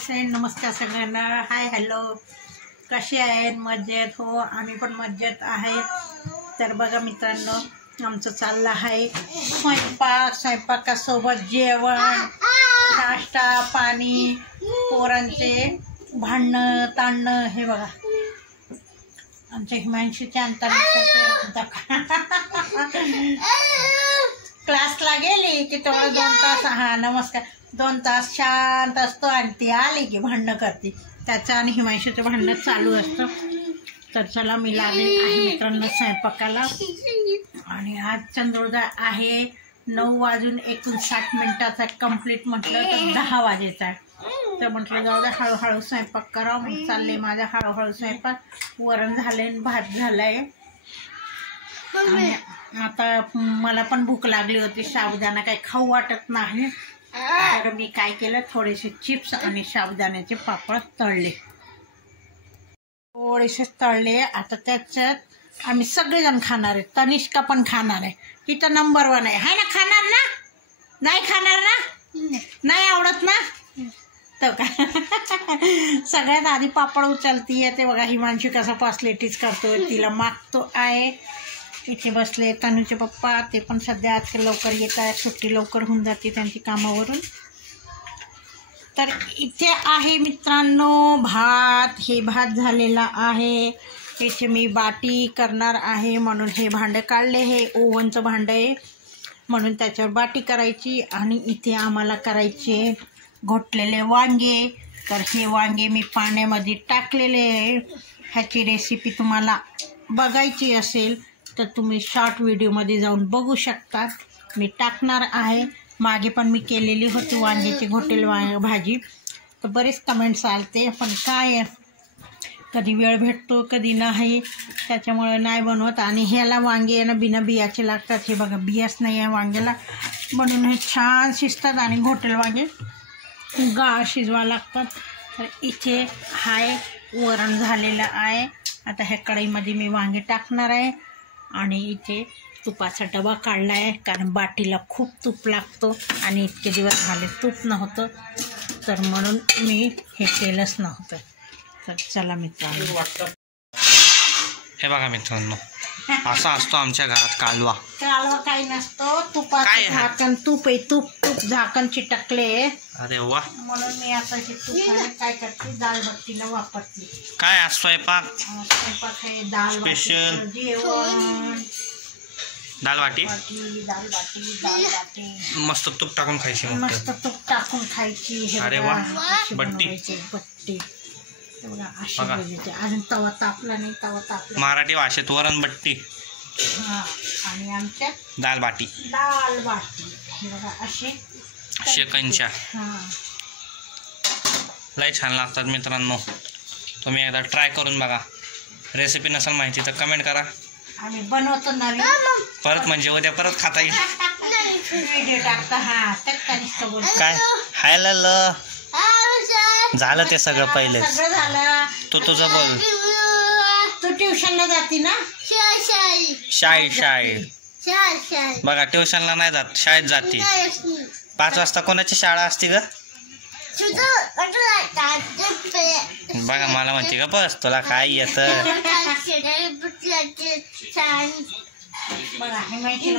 Friend, नमस्कार सगळ्यांना. Hi hello, कसे आहेत? मजेत? हो, आम्ही पण मजेत आहे. तर बघा मित्रांनो, आमचं चाललं आहे स्वयंपाकासोबत जेवण, नाश्ता पाणी, पोरांचे भांडणं ताणणं. हे बघा आमच्या हिमांशूच्या अंतराच्या क्लासला गेली की तेवढं 2 तास, हा नमस्कार, 2 तास शांत असतो आणि ती आली की भांडणं करते. त्याचं आणि हिमांशूचं भांडणं चालू असतं. तर चला, मी लागले आहे मित्रांनो स्वयंपाकाला. आणि आज चंद्रोदय आहे. 9:59 कंप्लीट म्हटलं तर 10 वाजायचं आहे. तर म्हटलं जाऊ द्या, हळूहळू स्वयंपाक करावं. मग चालले माझा हळूहळू स्वयंपाक. वरण झाले, भात झालाय. आणि आता मला पण भूक लागली होती. साबुदाणा काही खाऊ वाटत नाही. तर मी काय केलं, थोडेसे चिप्स आणि साबुदाण्याचे पापड तळले, थोडेसे तळले. आता त्याच्यात आम्ही सगळेजण खाणार आहे. तनिष्का पण खाणार आहे. ही तर नंबर 1 आहे. हाय ना? खाणार ना? नाही खाणार ना? नाही आवडत ना? तर काय सगळ्यात आधी पापड उचलती. ते बघा हिमांशू कसा पासलेटीच करतोय, तिला मागतो आहे. इथे बसले तनूचे पप्पा. ते पण सध्या आजकाल लवकर येत आहे. सुट्टी लवकर होऊन जाते त्यांची कामावरून. तर इथे आहे मित्रांनो भात. हे भात झालेला आहे. इथे मी बाटी करणार आहे म्हणून हे भांडं काढले. हे ओव्हनचं भांडं आहे म्हणून त्याच्यावर बाटी करायची. आणि इथे आम्हाला करायचे घोटलेले वांगे. तर हे वांगे मी पाण्यामध्ये टाकलेले आहे. ह्याची रेसिपी तुम्हाला बघायची असेल तर तुम्ही शॉर्ट व्हिडिओमध्ये जाऊन बघू शकता. मी टाकणार आहे. मागे पण मी केलेली होती वांग्याची घोटेल भाजी. तर बरेच कमेंट्स आलते, पण काय कधी वेळ भेटतो कधी नाही, त्याच्यामुळे नाही बनवत. आणि ह्याला वांगे ना बिना बियाचे लागतात. हे बघा, बियाच नाही आहे वांग्याला, म्हणून हे छान शिजतात. आणि घोटेल वांगे गाळ शिजवा लागतात. तर इथे हाय वरण झालेलं आहे. आता ह्या कढईमध्ये मी वांगे टाकणार आहे. आणि इथे तुपाचा डबा काढला आहे, कारण बाटीला खूप तूप लागतो आणि इतके दिवस झाले तूप नव्हतं, तर म्हणून मी हे केलंच नव्हतं. तर चला मित्रांनो, हे बघा मित्रांनो, असा असतो आमच्या घरात कालवा. कालवा काही नसतो, तुपाचं झाकण. तूप आहे, तूप झाकण चिटकले. अरे वा. म्हणून मी आता हे तूप काय करते, दाल बाटीला वापरते. काय आज स्वयंपाक आहे? दाल स्पेशल जेवण, दाल बाटी. दाल बाटी मस्त तूप टाकून खायची. मस्त तूप टाकून खायची. अरे वा. बट्टी बघा अशी बनवायची. अजून तवा तापला नाही. तवा तापला. मराठी भाषेत वरण बट्टी. हा. आणि आमच्या दाल बाटी. हे बघा असे शेकंच्या. लय छान लागतात मित्रांनो. तुम्ही एकदा ट्राय करून बघा. रेसिपी नसेल माहिती तर कमेंट करा. आम्ही बनवतो नवीन परत, म्हणजे उद्या परत खाता येईल. व्हिडिओ टाकता. हा काय हायला झालं ते सगळं पहिलेच. सगळं झालं. तू तुझं बोल. तू ट्युशनला जाती ना? शाळेत बघा, ट्युशनला नाही जात, शाळेत जाते. 5 वाजता कोणाची शाळा असते ग? बघा, मला म्हणते का बस तुला काय येतं.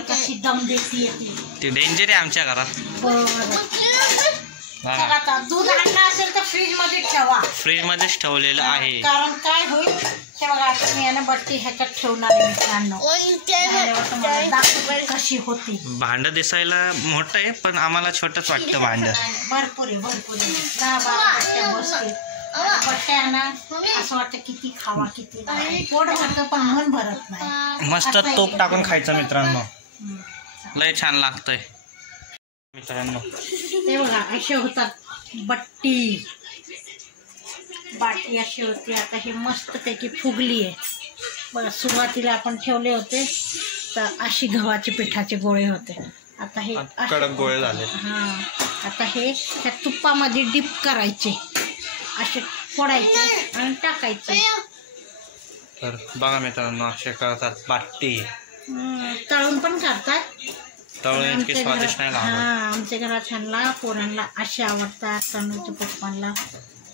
कशी दम देते. ती डेंजर आहे आमच्या घरात. दूध आणलं असेल तर फ्रीज मध्ये ठेवा. फ्रीज मध्येच ठेवलेलं आहे. कारण काय होईल ते बघा, आता मी यानं बट्टी ह्याच्यात ठेवणार आहे मित्रांनो. कशी होती. भांड दिसायला मोठं आहे पण आम्हाला छोटंच वाटतं भांड. भरपूर आहे. 10-12 बट्ट्या बसतील. बट्ट्या ना असं वाटतं किती खावा किती. पोट भरतं पण मन भरत नाही. मस्त तूप टाकून खायचं मित्रांनो, लय छान लागतंय मित्रांनो. ते बघा असे होतात बट्टी. बाटी अशी होती. आता हे मस्त पैकी फुगली आहे बघा. सुरुवातीला आपण ठेवले होते तर अशी गव्हाचे पिठाचे गोळे होते. आता हे कडक गोळे झाले. हा. आता हे त्या तुपामध्ये डीप करायचे, असे फोडायचे आणि टाकायचे. तर बघा मित्रांनो, असे करतात बाटी. तळून पण करतात. तळून इतकी स्वादिष्ट नाही लागत. आमच्या घरात ह्यांना पोरांना असे आवडतात. तनूच्या पप्पांना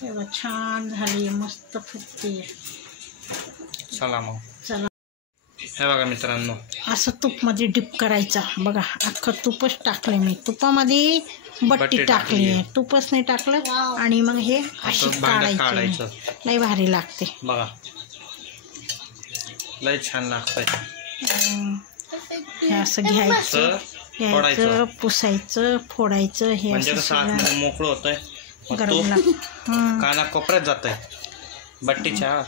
तेव्हा छान झाली, मस्त फुगते. चला मग चला, हे बघा मित्रांनो, असं तूपमध्ये डिप करायचा. बघा अख्खं तूपच टाकलं मी, तुपामध्ये बट्टी टाकली, तूपच नाही टाकलं. आणि मग हे अशी काढायचं, लय भारी लागते बघा, लय छान लागतंय. हे असं घ्यायचं, पुसायचं, फोडायचं. हे म्हणजे कसं मोकळं होतंय, गरम लागतं. काना कोपऱ्यात जातंय बट्टीच्या.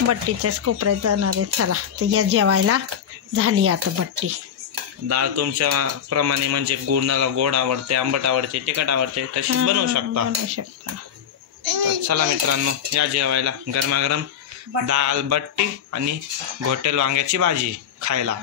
बट्टीच्याच कोपऱ्यात जाणार आहे. चला, तर या जेवायला झाली आता बट्टी. डाळ तुमच्या प्रमाणे, म्हणजे गुणाला गोड आवडते, आंबट आवडते, तिखट आवडते, तशी बनवू शकता. चला मित्रांनो, या जेवायला गरमागरम दाल बट्टी आणि घोटेल वांग्याची भाजी खायला.